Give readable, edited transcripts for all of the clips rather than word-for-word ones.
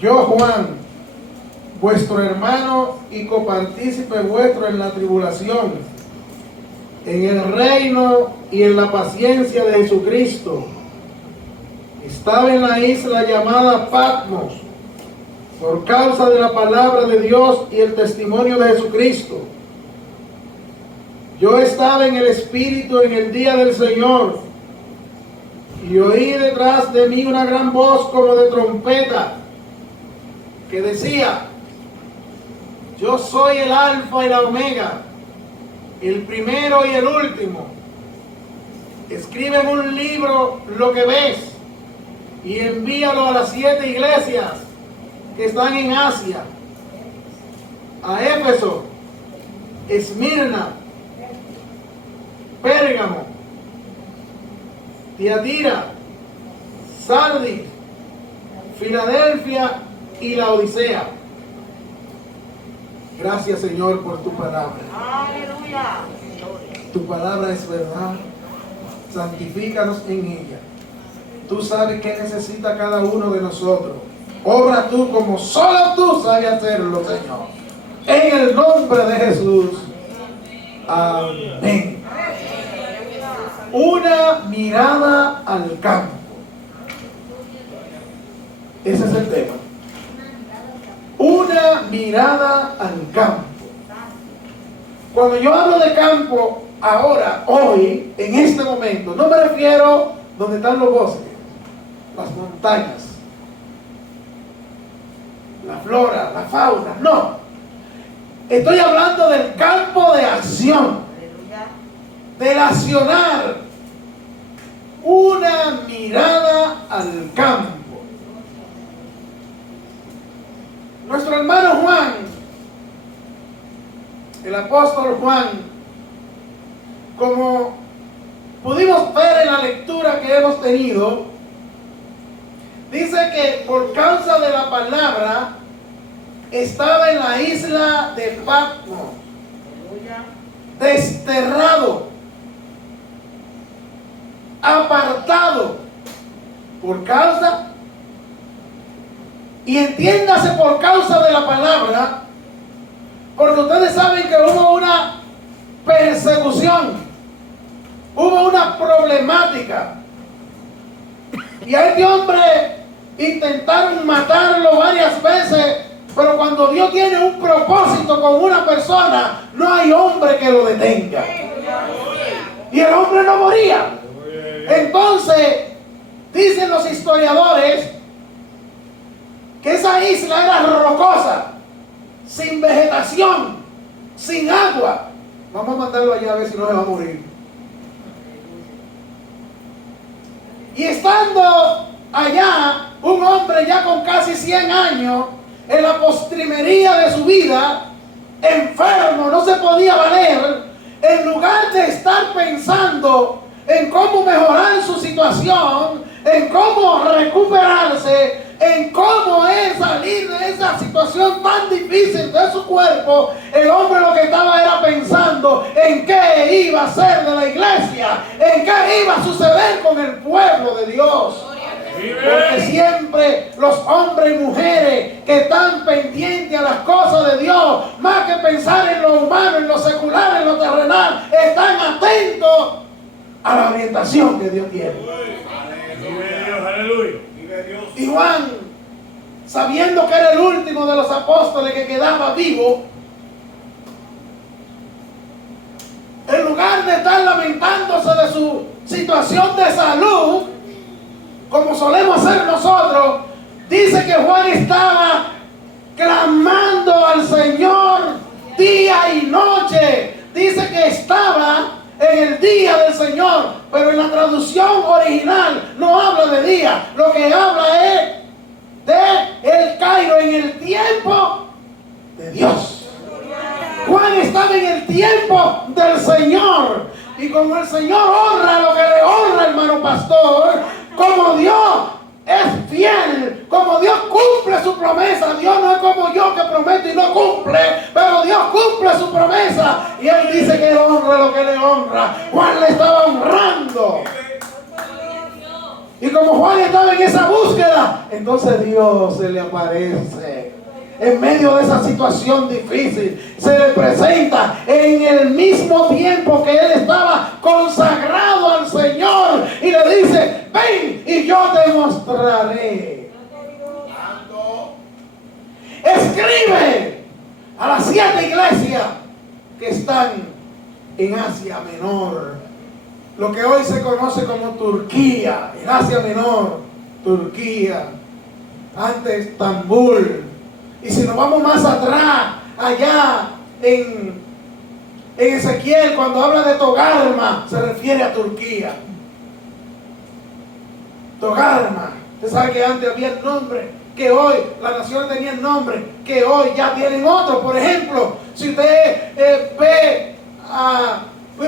Yo, Juan, vuestro hermano y copartícipe vuestro en la tribulación, en el reino y en la paciencia de Jesucristo, estaba en la isla llamada Patmos por causa de la palabra de Dios y el testimonio de Jesucristo. Yo estaba en el Espíritu en el día del Señor y oí detrás de mí una gran voz como de trompeta que decía: yo soy el Alfa y la Omega, el primero y el último. Escribe en un libro lo que ves y envíalo a las 7 iglesias que están en Asia: a Éfeso, Esmirna, Pérgamo, Tiatira, Sardis, Filadelfia y la Odisea. Gracias, Señor, por tu palabra. Aleluya. Tu palabra es verdad. Santifícanos en ella. Tú sabes qué necesita cada uno de nosotros. Obra tú como solo tú sabes hacerlo, Señor. En el nombre de Jesús. Amén. Una mirada al campo. Ese es el tema. Una mirada al campo. Cuando yo hablo de campo, ahora, hoy, en este momento, no me refiero donde están los bosques, las montañas, la flora, la fauna, no. Estoy hablando del campo de acción, del accionar. Una mirada al campo. Nuestro hermano Juan, el apóstol Juan, como pudimos ver en la lectura que hemos tenido, dice que por causa de la palabra estaba en la isla de Patmos, desterrado, apartado, por causa, y entiéndase por causa de la palabra, porque ustedes saben que hubo una persecución, hubo una problemática, y a este hombre intentaron matarlo varias veces, pero cuando Dios tiene un propósito con una persona, no hay hombre que lo detenga. Y el hombre no moría. Entonces, dicen los historiadores que esa isla era rocosa, sin vegetación, sin agua. Vamos a mandarlo allá a ver si no se va a morir. Y estando allá, un hombre ya con casi 100 años, en la postrimería de su vida, enfermo, no se podía valer, en lugar de estar pensando en cómo mejorar su situación, en cómo recuperarse, en cómo es salir de esa situación tan difícil de su cuerpo, el hombre lo que estaba era pensando en qué iba a ser de la iglesia, en qué iba a suceder con el pueblo de Dios. Porque siempre los hombres y mujeres que están pendientes a las cosas de Dios, más que pensar en lo humano, en lo secular, en lo terrenal, están atentos a la orientación que Dios tiene. Y Juan, sabiendo que era el último de los apóstoles que quedaba vivo, en lugar de estar lamentándose de su situación de salud, como solemos hacer nosotros, dice que Juan estaba clamando al Señor día y noche. Dice que estaba en el día del Señor, pero en la traducción original no habla de día, lo que habla es de el Cairo, en el tiempo de Dios. Juan estaba en el tiempo del Señor, y como el Señor honra lo que le honra, hermano pastor, como Dios es fiel, como Dios cumple su promesa. Dios no es como yo que promete y no cumple, pero Dios cumple su promesa, y Él dice que honra lo que le honra. Juan le estaba honrando. Y como Juan estaba en esa búsqueda, entonces Dios se le aparece en medio de esa situación difícil. Se le presenta en el mismo tiempo que él estaba consagrado al Señor y le dice: ven y yo te mostraré. Escribe a las 7 iglesias que están en Asia Menor, lo que hoy se conoce como Turquía, en Asia Menor, Turquía, antes Estambul. Y si nos vamos más atrás, allá en Ezequiel, cuando habla de Togarma, se refiere a Turquía. Togarma. Usted sabe que antes había el nombre, que hoy las naciones tenían nombre, que hoy ya tienen otro. Por ejemplo, si usted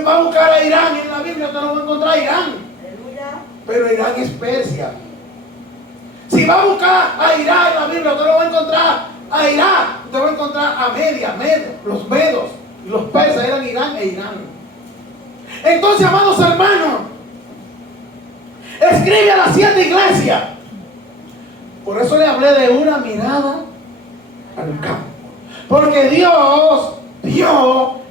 va a buscar a Irán en la Biblia, usted no va a encontrar Irán. Pero Irán es Persia. Si va a buscar a Irán en la Biblia, usted no va a encontrar a Irak, usted va a encontrar a Media, los medos y los persas eran Irán e Irán. Entonces, amados hermanos, escribe a las 7 iglesias. Por eso le hablé de una mirada al campo, porque Dios vio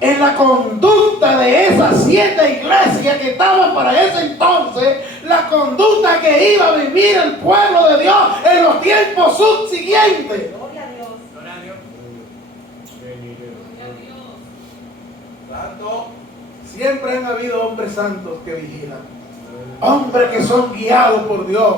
en la conducta de esas 7 iglesias que estaban para ese entonces, la conducta que iba a vivir el pueblo de Dios en los tiempos subsiguientes. Gloria a Dios. Gloria a Dios. Gloria a Dios. Santo. Siempre han habido hombres santos que vigilan, hombres que son guiados por Dios,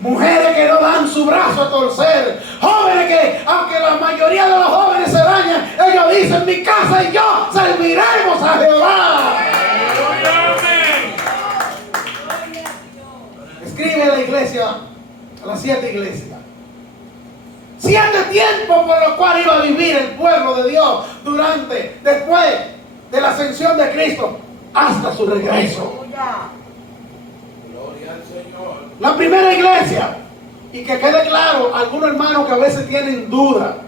mujeres que no dan su brazo a torcer, jóvenes que, aunque la mayoría de los jóvenes se dañan, ellos dicen: mi casa y yo serviremos a Jehová. Escribe a la iglesia, a las 7 iglesias. 7 tiempos por los cuales iba a vivir el pueblo de Dios después de la ascensión de Cristo hasta su regreso. Gloria al Señor. La primera iglesia, y que quede claro, algunos hermanos que a veces tienen duda,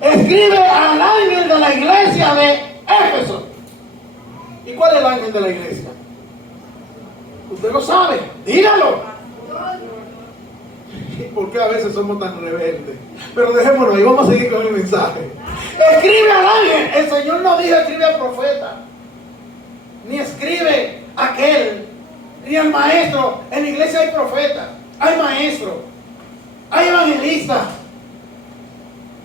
escribe al ángel de la iglesia de Éfeso. ¿Y cuál es el ángel de la iglesia? Usted lo sabe, dígalo. ¿Por qué a veces somos tan rebeldes? Pero dejémoslo ahí, vamos a seguir con el mensaje. Escribe al ángel. El Señor no dijo escribe al profeta, ni escribe a aquel, ni al maestro. En la iglesia hay profetas, hay maestros, hay evangelistas,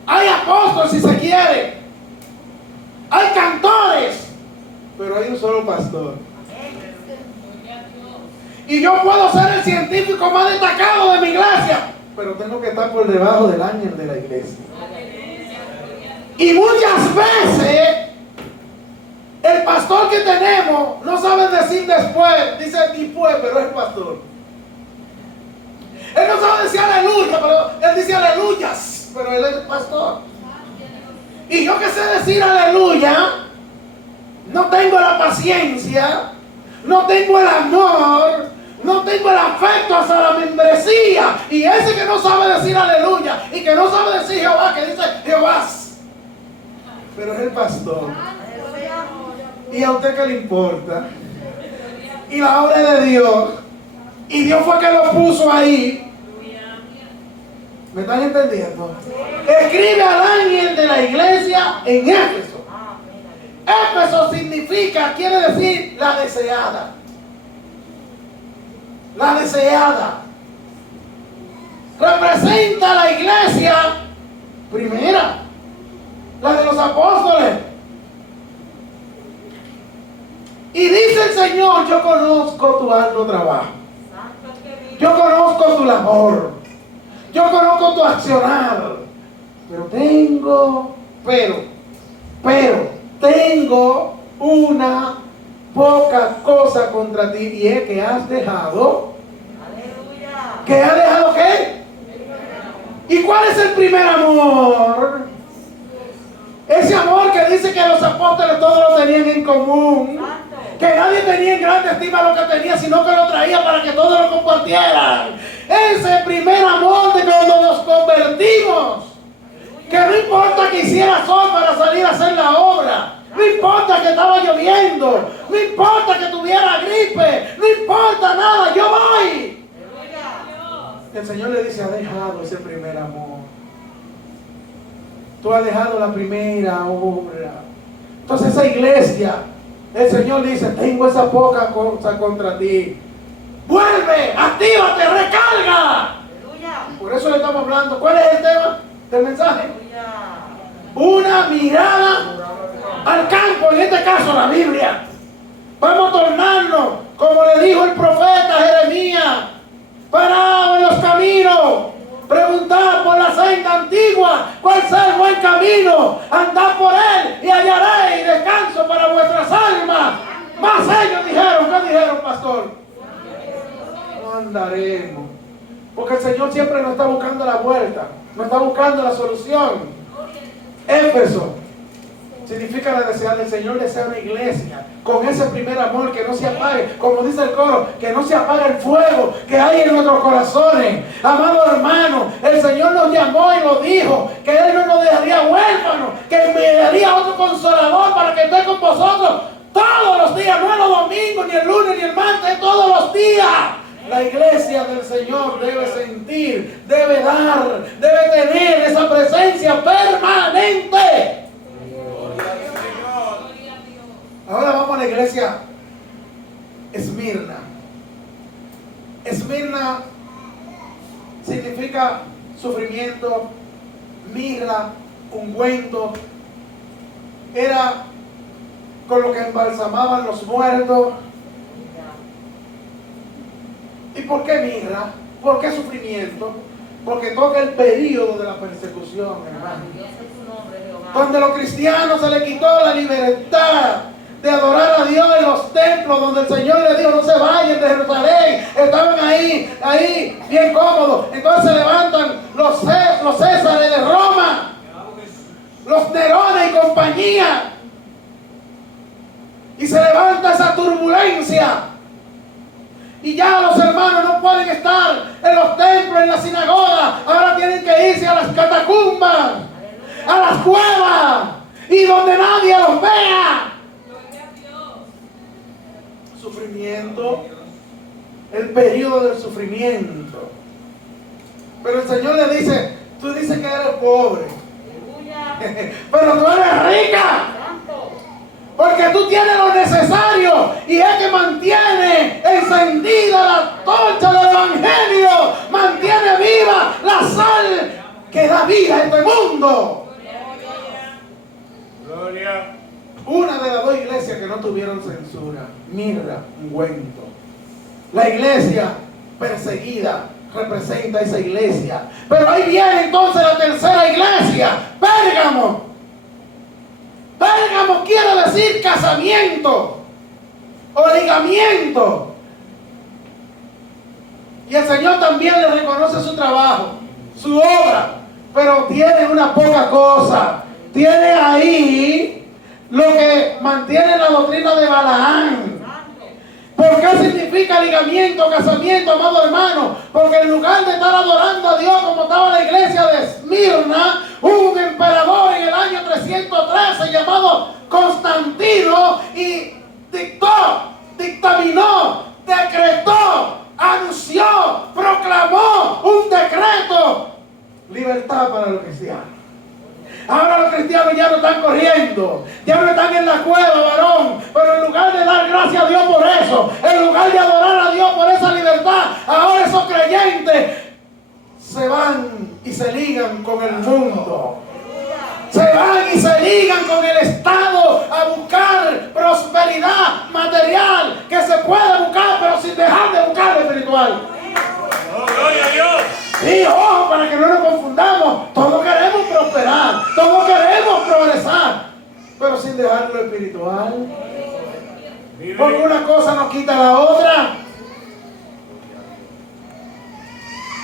hay apóstoles si se quiere, hay cantores, pero hay un solo pastor. Y yo puedo ser el científico más destacado de mi iglesia, pero tengo que estar por debajo del ángel de la iglesia. Y muchas veces el pastor que tenemos no sabe decir después, dice después, pero es pastor. Él no sabe decir aleluya, pero él dice aleluyas, pero él es pastor. Y yo que sé decir aleluya, no tengo la paciencia, no tengo el amor, no tengo el afecto hacia la membresía. Y ese que no sabe decir aleluya y que no sabe decir Jehová, que dice Jehová, pero es el pastor. ¿Y a usted qué le importa? Y la obra de Dios, y Dios fue que lo puso ahí. ¿Me están entendiendo? Escribe al ángel de la iglesia en Éfeso. Éfeso significa, quiere decir la deseada. La deseada. Representa la iglesia primera, la de los apóstoles. Y dice el Señor: yo conozco tu arduo trabajo, yo conozco tu labor, yo conozco tu accionar, pero tengo una poca cosa contra ti, y es que has dejado. Aleluya. ¿Que has dejado qué? ¿Y cuál es el primer amor? Ese amor que dice que los apóstoles todos lo tenían en común, que nadie tenía en grande estima lo que tenía, sino que lo traía para que todos lo compartieran. Ese primer amor de cuando nos convertimos, que no importa que hiciera sol para salir a hacer la obra, No importa que estaba lloviendo. No importa que tuviera gripe. No importa nada. Yo voy. El Señor le dice, ha dejado ese primer amor. Tú has dejado la primera obra. Entonces esa iglesia, el Señor dice, tengo esa poca cosa contra ti. Vuelve, actívate, recarga. Por eso le estamos hablando. ¿Cuál es el tema del mensaje? Una mirada al campo, en este caso la Biblia. Vamos a tornarnos, como le dijo el profeta Jeremías, parado en los caminos, preguntad por la senda antigua, cuál sea el buen camino, andad por él y hallaréis descanso para vuestras almas. Más ellos dijeron, ¿qué dijeron, pastor? No andaremos. Porque el Señor siempre nos está buscando la vuelta, nos está buscando la solución. Éfeso significa la deseada del Señor, desea una iglesia con ese primer amor que no se apague, como dice el coro, que no se apague el fuego que hay en nuestros corazones. Amado hermano, el Señor nos llamó y lo dijo, que Él no nos dejaría huérfanos, que enviaría otro consolador para que esté con vosotros todos los días, no los domingos, ni el lunes, ni el martes, todos los días. La iglesia del Señor debe sentir, debe dar, debe tener esa presencia permanente. Ahora vamos a la iglesia Esmirna. Esmirna significa sufrimiento, mirra, ungüento. Era con lo que embalsamaban los muertos. ¿Y por qué mirra? ¿Por qué sufrimiento? Porque toca el periodo de la persecución, hermano. Donde a los cristianos se les quitó la libertad de adorar a Dios en los templos, donde el Señor les dijo, no se vayan de Jerusalén. Estaban ahí, bien cómodos. Entonces se levantan los Césares de Roma, los Nerones y compañía. Y se levanta esa turbulencia. Y ya los hermanos no pueden estar en los templos, en la sinagoga. Ahora tienen que irse a las catacumbas, a las cuevas, y donde nadie los vea. Sufrimiento, el periodo del sufrimiento. Pero el Señor le dice, tú dices que eres pobre, pero tú eres rica. Porque tú tienes lo necesario y es que mantiene encendida la torcha del Evangelio, mantiene viva la sal que da vida a este mundo. Gloria. Una de las dos iglesias que no tuvieron censura, mirra, ungüento. La iglesia perseguida representa esa iglesia. Pero ahí viene entonces la tercera iglesia, Pérgamo. Pérgamo quiere decir casamiento o ligamiento. Y el Señor también le reconoce su trabajo, su obra, pero tiene una poca cosa. Tiene ahí lo que mantiene la doctrina de Balaam. ¿Por qué significa ligamiento, casamiento, amado hermano? Porque en lugar de estar adorando a Dios como estaba la iglesia de Esmirna, hubo un emperador en el año 313 llamado Constantino y dictaminó, decretó, anunció, proclamó un decreto: libertad para los cristianos. Ahora los cristianos ya no están corriendo, ya no están en la cueva, varón. Pero en lugar de dar gracias a Dios por eso, en lugar de adorar a Dios por esa libertad, ahora esos creyentes se van y se ligan con el mundo. Se van y se ligan con el Estado a buscar prosperidad material que se puede buscar, pero sin dejar de buscar lo espiritual. Gloria a Dios. Sí, ojo, para que no nos confundamos. Todos queremos prosperar, todos queremos progresar, pero sin dejar lo espiritual. Porque una cosa no quita la otra.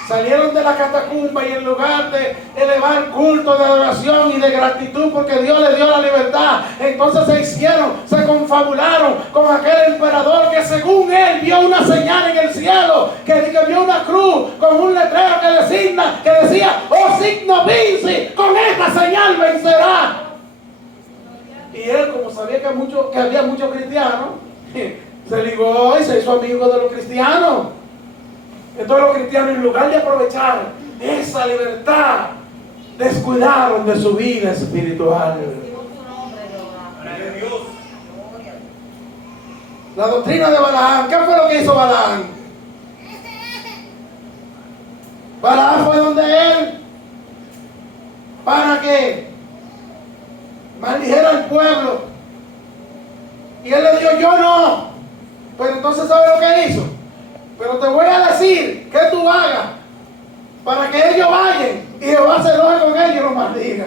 Salieron de la catacumba y en lugar de elevar culto de adoración y de gratitud porque Dios les dio la libertad, entonces se confabularon con aquel emperador que según él vio una señal en el cielo, que vio una cruz con un letrero que decía, oh signo vinci, con esta señal vencerá. Y él, como sabía Se ligó y se hizo amigo de los cristianos. Entonces los cristianos, en lugar de aprovechar esa libertad, descuidaron de su vida espiritual. La doctrina de Balaam. ¿Qué fue lo que hizo Balaam? Balaam fue donde él para que maldijera al pueblo. Y él le dijo, yo no. Pero entonces, ¿sabe lo que hizo? Pero te voy a decir que tú hagas para que ellos vayan y Jehová se enoje con ellos y los maldiga.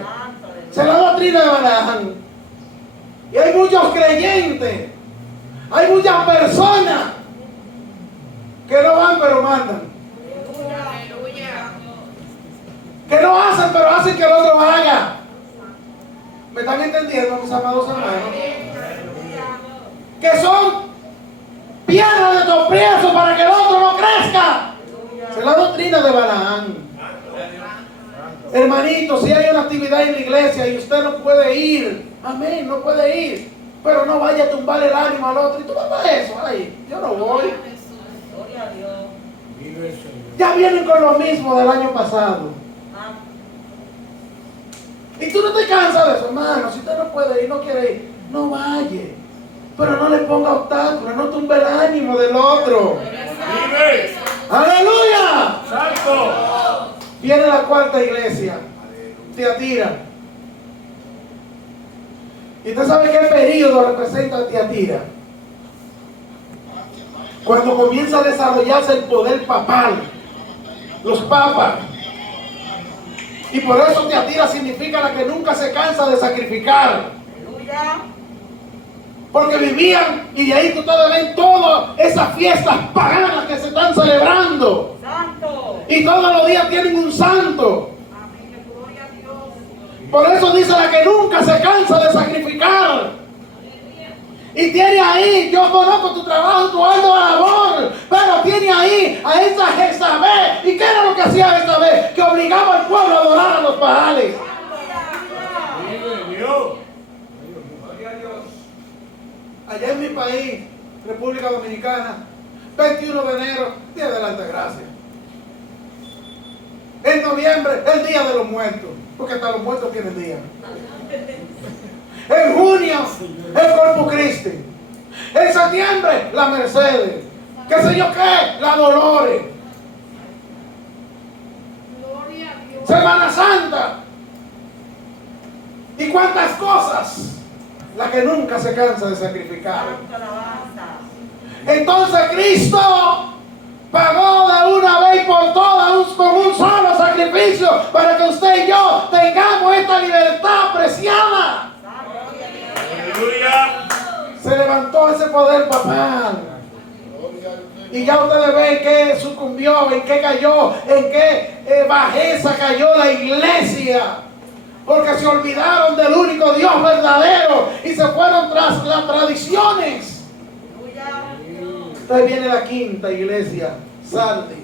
Esa es la doctrina de Balaam. Y hay muchos creyentes, hay muchas personas que no van pero mandan. Que no hacen pero hacen que el otro haga. ¿Me están entendiendo, mis amados hermanos? Que son piedras de tropiezo para que el otro no crezca. Esa es la doctrina de Balaam. Hermanito, si hay una actividad en la iglesia y usted no puede ir, amén, no puede ir, pero no vaya a tumbar el ánimo al otro. ¿Y tú vas para eso? Ay, yo no voy. Gloria a Dios. Ya vienen con lo mismo del año pasado. Y tú no te cansas de eso, hermano. Si usted no puede ir, no quiere ir, no vaya. Pero no le ponga obstáculos, no tumbe el ánimo del otro. Vive. ¡Aleluya! Santo. Viene la cuarta iglesia, Tiatira. ¿Y usted sabe qué periodo representa Tiatira? Cuando comienza a desarrollarse el poder papal, los papas. Y por eso Tiatira significa la que nunca se cansa de sacrificar. Aleluya. Porque vivían, y de ahí ustedes ven todas esas fiestas paganas que se están celebrando. Santo. Y todos los días tienen un santo. Amén. Gloria a Dios. Por eso dice la que nunca se cansa de sacrificar. Y tiene ahí, yo conozco tu trabajo, tu ardua labor, pero tiene ahí a esa Jezabel. ¿Y qué era lo que hacía Jezabel? Que obligaba al pueblo a adorar a los Baales. Vive Dios. Allá en mi país, República Dominicana, 21 de enero, Día de la Altagracia. En noviembre, el Día de los Muertos, porque hasta los muertos tienen día. En junio, el Corpus Christi. En septiembre, la Mercedes. ¿Qué sé yo qué? La Dolores. Semana Santa. ¿Y cuántas cosas? La que nunca se cansa de sacrificar. Santo alabanza. Entonces Cristo pagó de una vez por todas con un solo sacrificio para que usted y yo tengamos esta libertad preciada. Aleluya. Se levantó ese poder papal. Y ya ustedes ven que sucumbió, en qué cayó, en qué bajeza cayó la iglesia. Porque se olvidaron del único Dios verdadero y se fueron tras las tradiciones. Entonces viene la quinta iglesia, Sardi.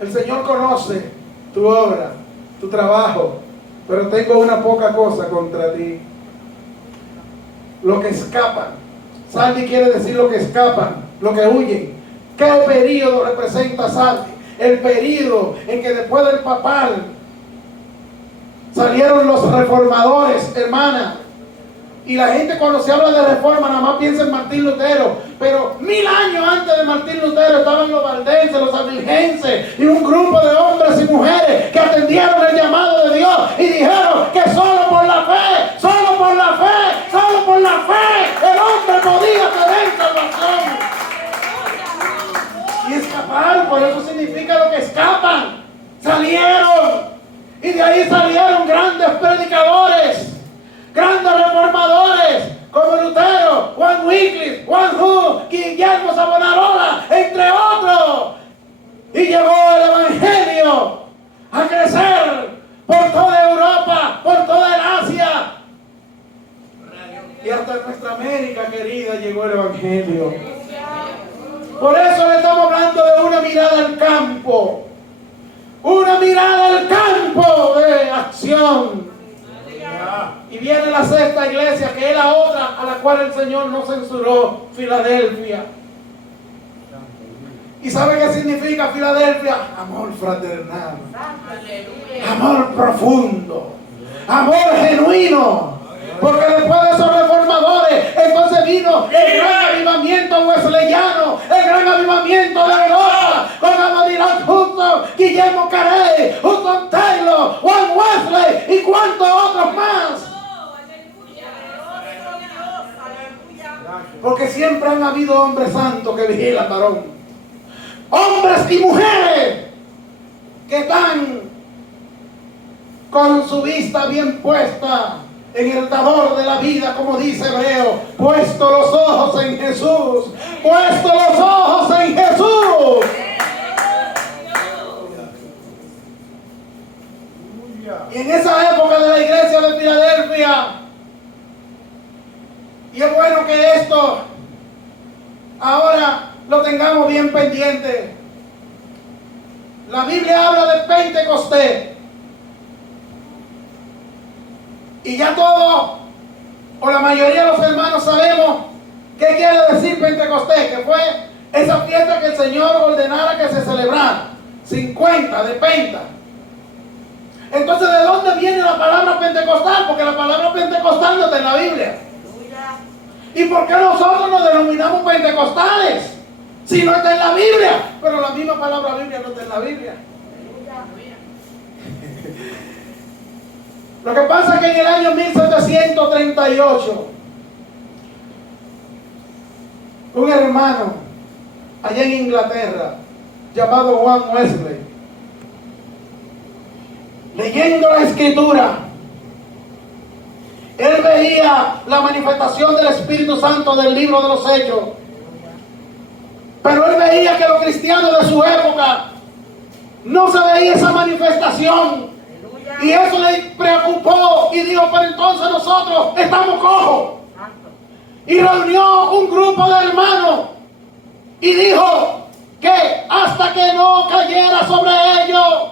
El Señor conoce tu obra, tu trabajo, pero tengo una poca cosa contra ti. Lo que escapan. Sardi quiere decir lo que escapan, lo que huyen. ¿Qué periodo representa Sardi? El periodo en que después del papal salieron los reformadores, hermana. Y la gente cuando se habla de reforma nada más piensa en Martín Lutero. Pero 1000 años antes de Martín Lutero estaban los valdenses, los albigenses y un grupo de hombres y mujeres que atendieron el llamado de Dios y dijeron que solo por la fe, solo por la fe, solo por la fe el hombre podía tener salvación. Y escaparon, por eso significa lo que escapan. Salieron. Y de ahí salieron grandes predicadores, grandes reformadores, como Lutero, Juan Wycliffe, Juan Hus, Guillermo Savonarola, entre otros. Y llegó el Evangelio a crecer por toda Europa, por toda el Asia. Y hasta nuestra América querida llegó el Evangelio. Por eso le estamos hablando de una mirada al campo. Una mirada al campo de acción. Y viene la sexta iglesia, que es la otra a la cual el Señor no censuró, Filadelfia. ¿Y sabe qué significa Filadelfia? Amor fraternal, amor profundo, amor genuino. Porque después de esos reformadores, entonces vino el gran avivamiento wesleyano, el gran avivamiento de Europa, con Amadirac Hudson, Guillermo Carey, Hudson Taylor, Juan Wesley y cuantos otros más. Porque siempre han habido hombres santos que vigilan, varón. Hombres y mujeres que están con su vista bien puesta en el dador de la vida, como dice Hebreo, puesto los ojos en Jesús, puesto los ojos en Jesús. Y en esa época de la iglesia de Filadelfia, y es bueno que esto ahora lo tengamos bien pendiente. La Biblia habla de Pentecostés. Y ya todos, o la mayoría de los hermanos, sabemos qué quiere decir Pentecostés, que fue esa fiesta que el Señor ordenara que se celebrara, 50 de Penta. Entonces, ¿de dónde viene la palabra pentecostal? Porque la palabra pentecostal no está en la Biblia. ¿Y por qué nosotros nos denominamos pentecostales si no está en la Biblia? Pero la misma palabra Biblia no está en la Biblia. Lo que pasa es que en el año 1738, un hermano allá en Inglaterra, llamado Juan Wesley, leyendo la Escritura, él veía la manifestación del Espíritu Santo del libro de los Hechos, pero él veía que los cristianos de su época no se veía esa manifestación. Y eso le preocupó y dijo, pero entonces nosotros estamos cojos. Y reunió un grupo de hermanos y dijo que hasta que no cayera sobre ellos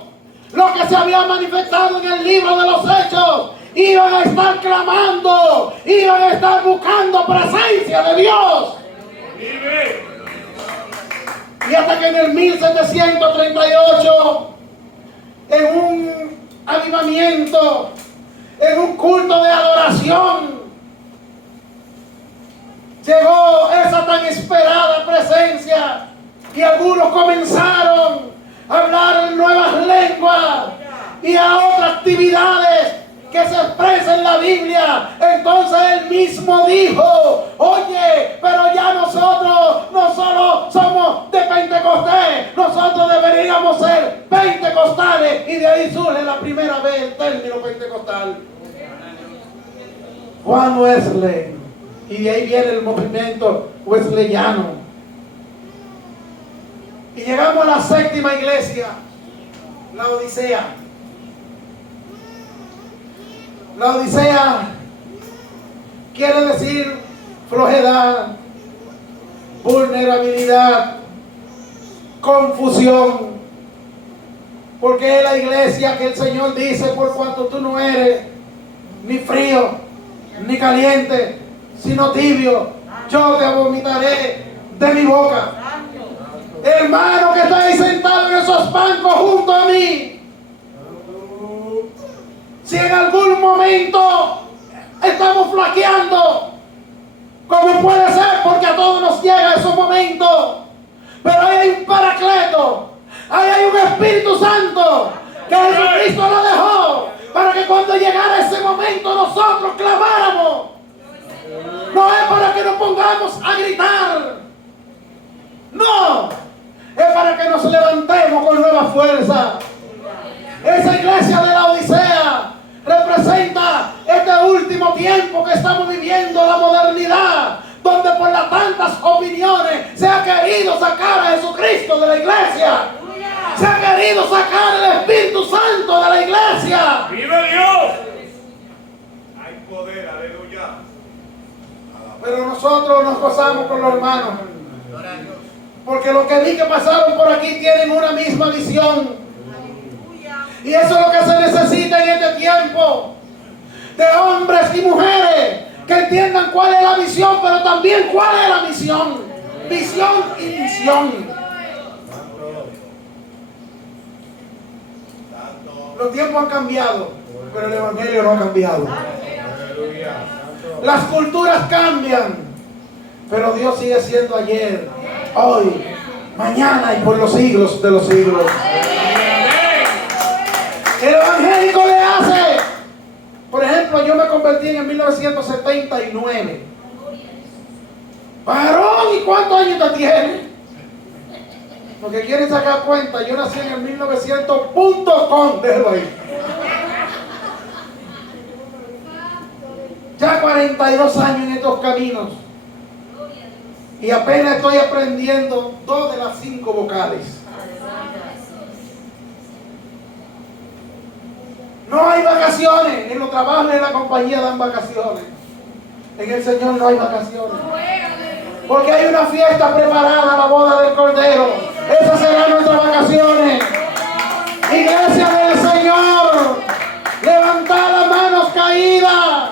lo que se había manifestado en el libro de los Hechos, iban a estar clamando, iban a estar buscando presencia de Dios. Y hasta que en el 1738, en un avivamiento, en un culto de adoración, llegó esa tan esperada presencia y algunos comenzaron a hablar en nuevas lenguas y a otras actividades que se expresa en la Biblia. Entonces él mismo dijo, oye, pero ya nosotros no solo somos de Pentecostés, nosotros deberíamos ser pentecostales. Y de ahí surge la primera vez el término pentecostal. Juan Wesley. Y de ahí viene el movimiento wesleyano. Y llegamos a la séptima iglesia, la Odisea. La Odisea quiere decir flojedad, vulnerabilidad, confusión. Porque es la iglesia que el Señor dice, por cuanto tú no eres ni frío, ni caliente, sino tibio, yo te vomitaré de mi boca. Hermano que está ahí sentado en esos bancos junto a mí, si en algún momento estamos flaqueando, como puede ser, porque a todos nos llega esos momentos, pero ahí hay un Paracleto, ahí hay un Espíritu Santo que Jesucristo lo dejó para que cuando llegara ese momento nosotros clamáramos. No es para que nos pongamos a gritar, no, es para que nos levantemos con nueva fuerza. Esa iglesia de la Odisea representa este último tiempo que estamos viviendo, la modernidad, donde por las tantas opiniones se ha querido sacar a Jesucristo de la iglesia. Se ha querido sacar el Espíritu Santo de la iglesia. ¡Vive Dios! Hay poder, aleluya. Pero nosotros nos gozamos con los hermanos, porque los que vi que pasaron por aquí tienen una misma visión. Y eso es lo que se necesita en este tiempo. de hombres y mujeres que entiendan cuál es la visión, pero también cuál es la misión. Visión y misión. Los tiempos han cambiado, pero el evangelio no ha cambiado. Las culturas cambian, pero Dios sigue siendo ayer, hoy, mañana y por los siglos de los siglos. El evangélico le hace. Por ejemplo, yo me convertí en 1979. Varón, ¿y cuántos años te tiene? Porque quieren sacar cuenta, yo nací en el 1900.com, déjalo ahí. Ya 42 años en estos caminos. Y apenas estoy aprendiendo 2 de las 5 vocales. No hay vacaciones. En los trabajos de la compañía dan vacaciones. En el Señor no hay vacaciones. Porque hay una fiesta preparada, la boda del Cordero. Esas serán nuestras vacaciones. Iglesia del Señor, levantad las manos caídas.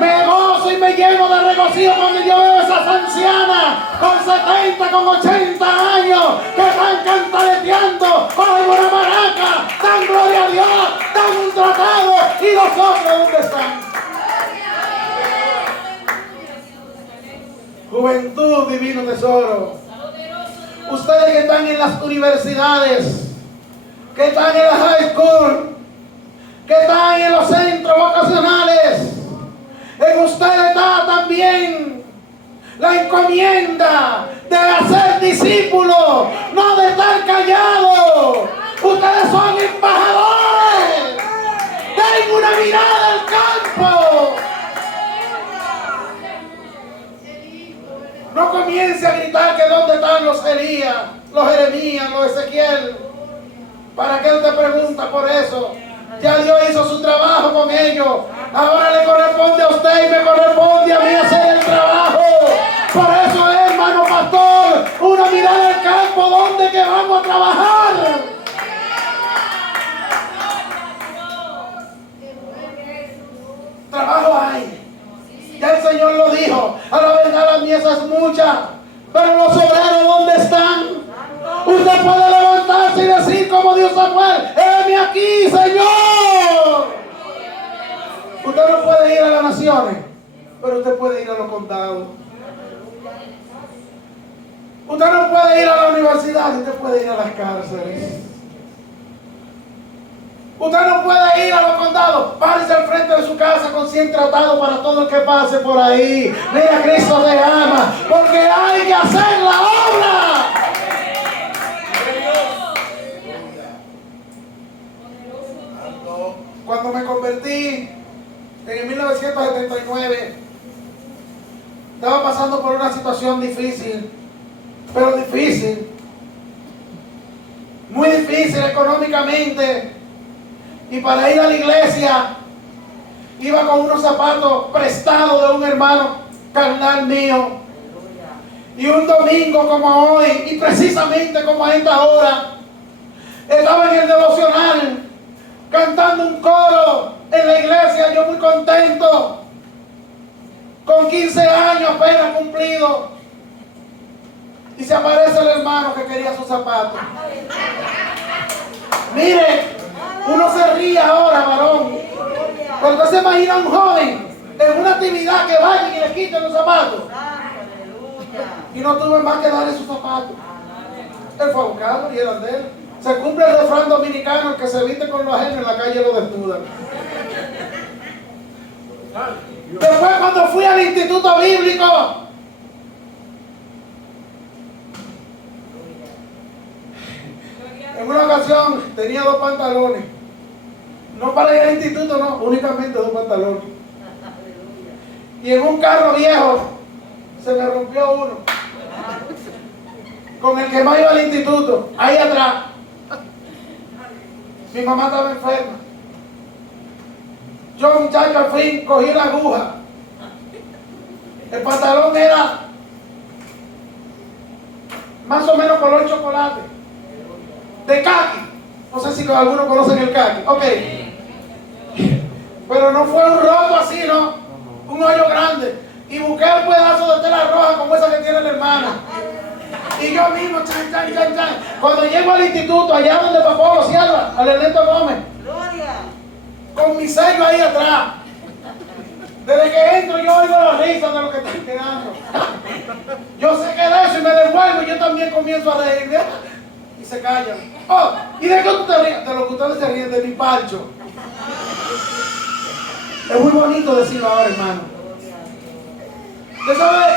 Me gozo y me lleno de regocijo cuando yo veo esas ancianas con 70, con 80 años que están cantaleteando con una maraca, dan gloria a Dios, dan un tratado. ¿Y los hombres dónde están? Juventud, divino tesoro. Ustedes que están en las universidades, que están en la high school, que están en los centros vocacionales, en ustedes está también la encomienda de hacer discípulos, no de estar callados. Ustedes son embajadores. Den una mirada al campo. No comience a gritar que dónde están los Elías, los Jeremías, los Ezequiel. ¿Para qué usted pregunta por eso? Ya Dios hizo su trabajo con ellos. Ahora le corresponde a usted y me corresponde a mí hacer el trabajo. Por eso es, hermano pastor, una mirada al campo donde que vamos a trabajar. Trabajo hay. Ya el Señor lo dijo. A la verdad la mies es mucha, pero los obreros ¿dónde están? Usted puede levantarse y decir como Dios Samuel: heme aquí, Señor. Usted no puede ir a las naciones, pero usted puede ir a los condados. Usted no puede ir a la universidad, usted puede ir a las cárceles. Usted no puede ir a los condados. Párese al frente de su casa con 100 tratados para todo el que pase por ahí. Mira, Cristo te ama, porque hay que hacer la obra. Cuando me convertí en el 1979, estaba pasando por una situación difícil, pero difícil, muy difícil económicamente. Y para ir a la iglesia, iba con unos zapatos prestados de un hermano carnal mío. Y un domingo como hoy, y precisamente como a esta hora, estaba en el devocional, cantando un coro en la iglesia, yo muy contento, con 15 años apenas cumplido. Y se aparece el hermano que quería sus zapatos. Mire, uno se ríe ahora, varón, pero usted se imagina a un joven en una actividad que vayan y le quiten los zapatos. Y no tuve más que darle sus zapatos. Él fue a buscarlo y eran de él. Se cumple el refrán dominicano: el que se viste con lo ajeno en la calle lo desnudan. Después, cuando fui al instituto bíblico, en una ocasión tenía 2 pantalones. No para ir al instituto, no, únicamente 2 pantalones. Y en un carro viejo se me rompió uno, con el que más iba al instituto, ahí atrás. Mi mamá estaba enferma. Yo, muchacho, al fin cogí la aguja. El pantalón era más o menos color chocolate, de caqui. No sé si algunos conocen el caqui. Ok. Pero no fue un roto así, ¿no? Un hoyo grande. Y busqué un pedazo de tela roja como esa que tiene la hermana. Y yo mismo, chan, chan, chan, chan. Cuando llego al instituto, allá donde Papá lo Sierra, al Ernesto Gómez, Gloria. con mi sello ahí atrás. Desde que entro yo oigo la risa de lo que estoy quedando. Yo sé que de eso y me devuelvo y yo también comienzo a reír. Y se callan. Oh, ¿y de qué tú te ríes? De lo que ustedes se ríen, de mi parcho. Es muy bonito decirlo ahora, hermano. ¿Usted sabe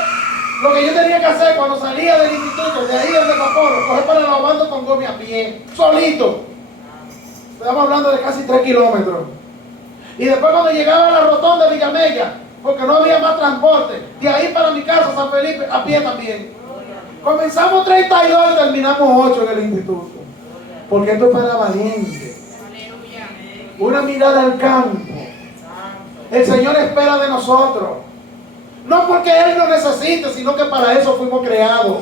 lo que yo tenía que hacer cuando salía del instituto, de ahí desde Paporo? Coger para el lavando con Gómez a pie, solito. Estamos hablando de casi 3 kilómetros. Y después cuando llegaba a la rotonda de Villamella, porque no había más transporte, de ahí para mi casa, San Felipe, a pie también. Comenzamos 32 y terminamos 8 en el instituto. Porque esto es para valientes. Una mirada al campo. El Señor espera de nosotros. No porque Él lo necesite, sino que para eso fuimos creados.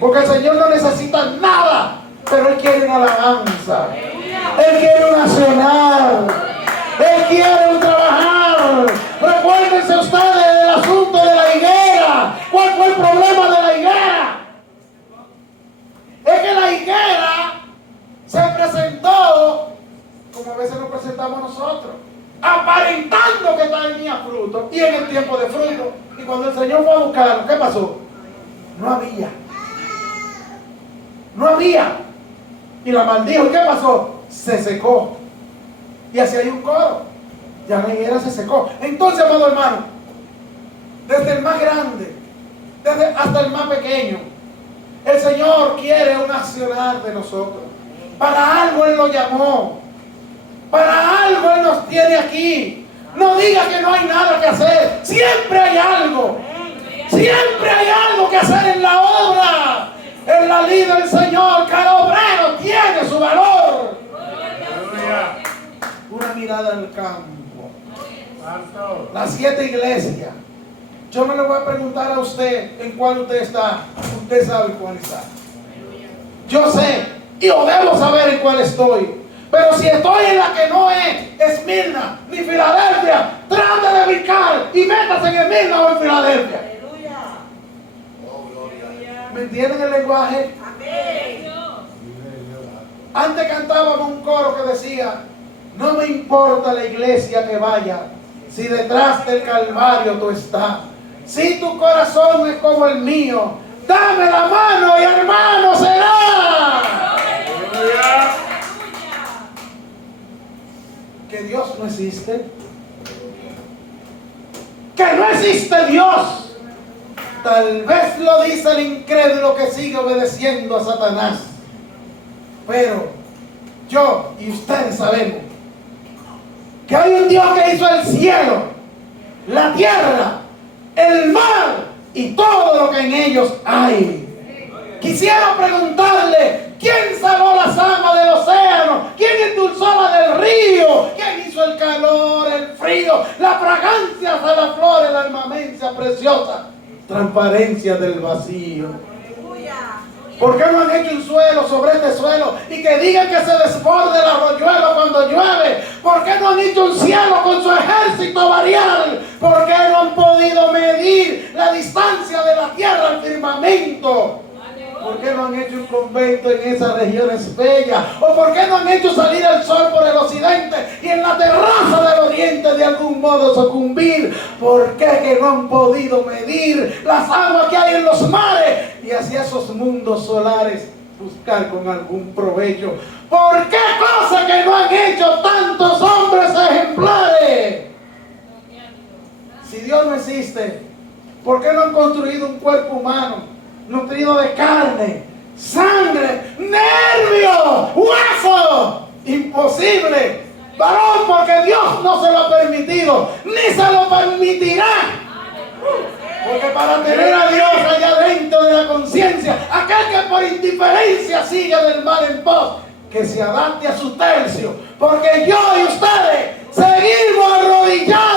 Porque el Señor no necesita nada, pero Él quiere una alabanza. Él quiere un accionar. Él quiere un trabajar. Recuérdense ustedes del asunto de la higuera. ¿Cuál fue el problema de la higuera? Es que la higuera se presentó como a veces nos presentamos nosotros, aparentando que tenía fruto y en el tiempo de fruto. Y cuando el Señor fue a buscarlo, ¿qué pasó? No había. No había. Y la maldijo. ¿Y qué pasó? Se secó. Y así hay un coro. Ya la higuera se secó. Entonces, amado hermano, desde el más grande, hasta el más pequeño, el Señor quiere un accionar de nosotros. Para algo Él lo llamó. Para algo Él nos tiene aquí. No diga que no hay nada que hacer. Siempre hay algo. Siempre hay algo que hacer en la obra. En la vida del Señor, cada obrero tiene su valor. Una mirada al campo. Las 7 iglesias. Yo no le voy a preguntar a usted en cuál usted está. Usted sabe cuál está. Yo sé y lo debo saber en cuál estoy. Pero si estoy en la que no es Esmirna ni Filadelfia, trate de ubicar y métase en Esmirna o en Filadelfia. ¿Me entienden el lenguaje? Antes cantábamos un coro que decía: no me importa la iglesia que vaya, si detrás del Calvario tú estás. Si tu corazón es como el mío, dame la mano y hermano será. Que Dios no existe. Que no existe Dios. Tal vez lo dice el incrédulo que sigue obedeciendo a Satanás. Pero yo y ustedes sabemos que hay un Dios que hizo el cielo, la tierra, el mar y todo lo que en ellos hay. Quisiera preguntarle: ¿quién salvó las aguas del océano? ¿Quién endulzó la del río? ¿Quién hizo el calor, el frío, la fragancia de las flores, la armamencia preciosa, transparencia del vacío? ¿Por qué no han hecho un suelo sobre este suelo y que digan que se desborde el arroyuelo cuando llueve? ¿Por qué no han hecho un cielo con su ejército varial? ¿Por qué no han podido medir la distancia de la tierra al firmamento? ¿Por qué no han hecho un convento en esas regiones bellas? ¿O por qué no han hecho salir el sol por el occidente y en la terraza del oriente de algún modo sucumbir? ¿Por qué que no han podido medir las aguas que hay en los mares y hacia esos mundos solares buscar con algún provecho? ¿Por qué cosa que no han hecho tantos hombres ejemplares? Si Dios no existe, ¿por qué no han construido un cuerpo humano nutrido de carne, sangre, nervio, hueso? Imposible, varón, porque Dios no se lo ha permitido, ni se lo permitirá. Porque para tener a Dios allá dentro de la conciencia, aquel que por indiferencia sigue del mal en pos, que se adapte a su tercio, porque yo y ustedes seguimos arrodillados